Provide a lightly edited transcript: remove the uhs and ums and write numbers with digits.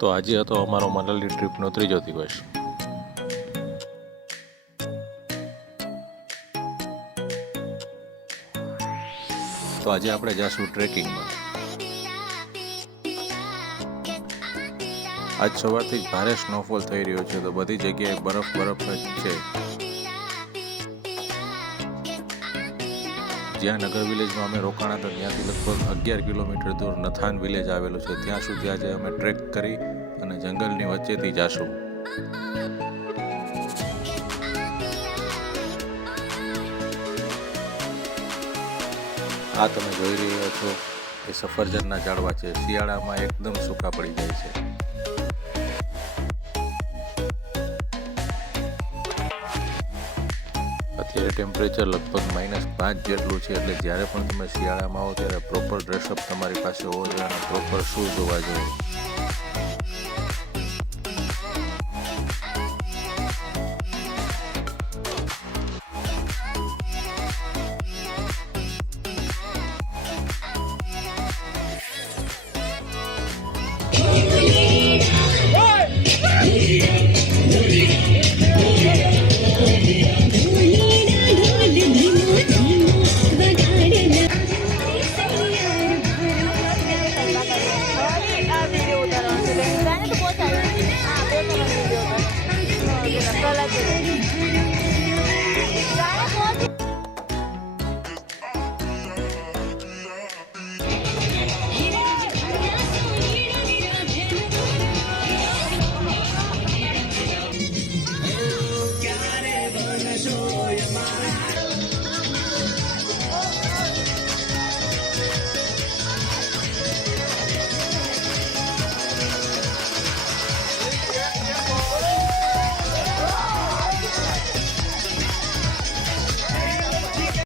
તો આજે હતો અમારો મનાલી ટ્રીપનો ત્રીજો દિવસ. તો આજે આપણે જઈશું ટ્રેકિંગમાં. આજ સવારથી જ ભારે સ્નોફોલ થઈ રહ્યો છે, તો બધી જગ્યાએ બરફ જ છે. જ્યાં નગર વિલેજમાં અમે રોકાણા હતા ત્યાંથી લગભગ 11 કિલોમીટર દૂર નથાન વિલેજ આવેલું છે. ત્યાં સુધી આજે અમે ટ્રેક કરી અને જંગલની વચ્ચેથી જાશું. આ તમે જોઈ રહ્યા છો એ સફરજનના ઝાડવા છે. શિયાળામાં એકદમ સૂકા પડી જાય છે. અત્યારે ટેમ્પરેચર લગભગ -5 જેટલું છે, એટલે જ્યારે પણ તમે શિયાળામાં આવો ત્યારે પ્રોપર ડ્રેસઅપ તમારી પાસે હોવો જોઈએ અને પ્રોપર શૂઝ હોવા જોઈએ.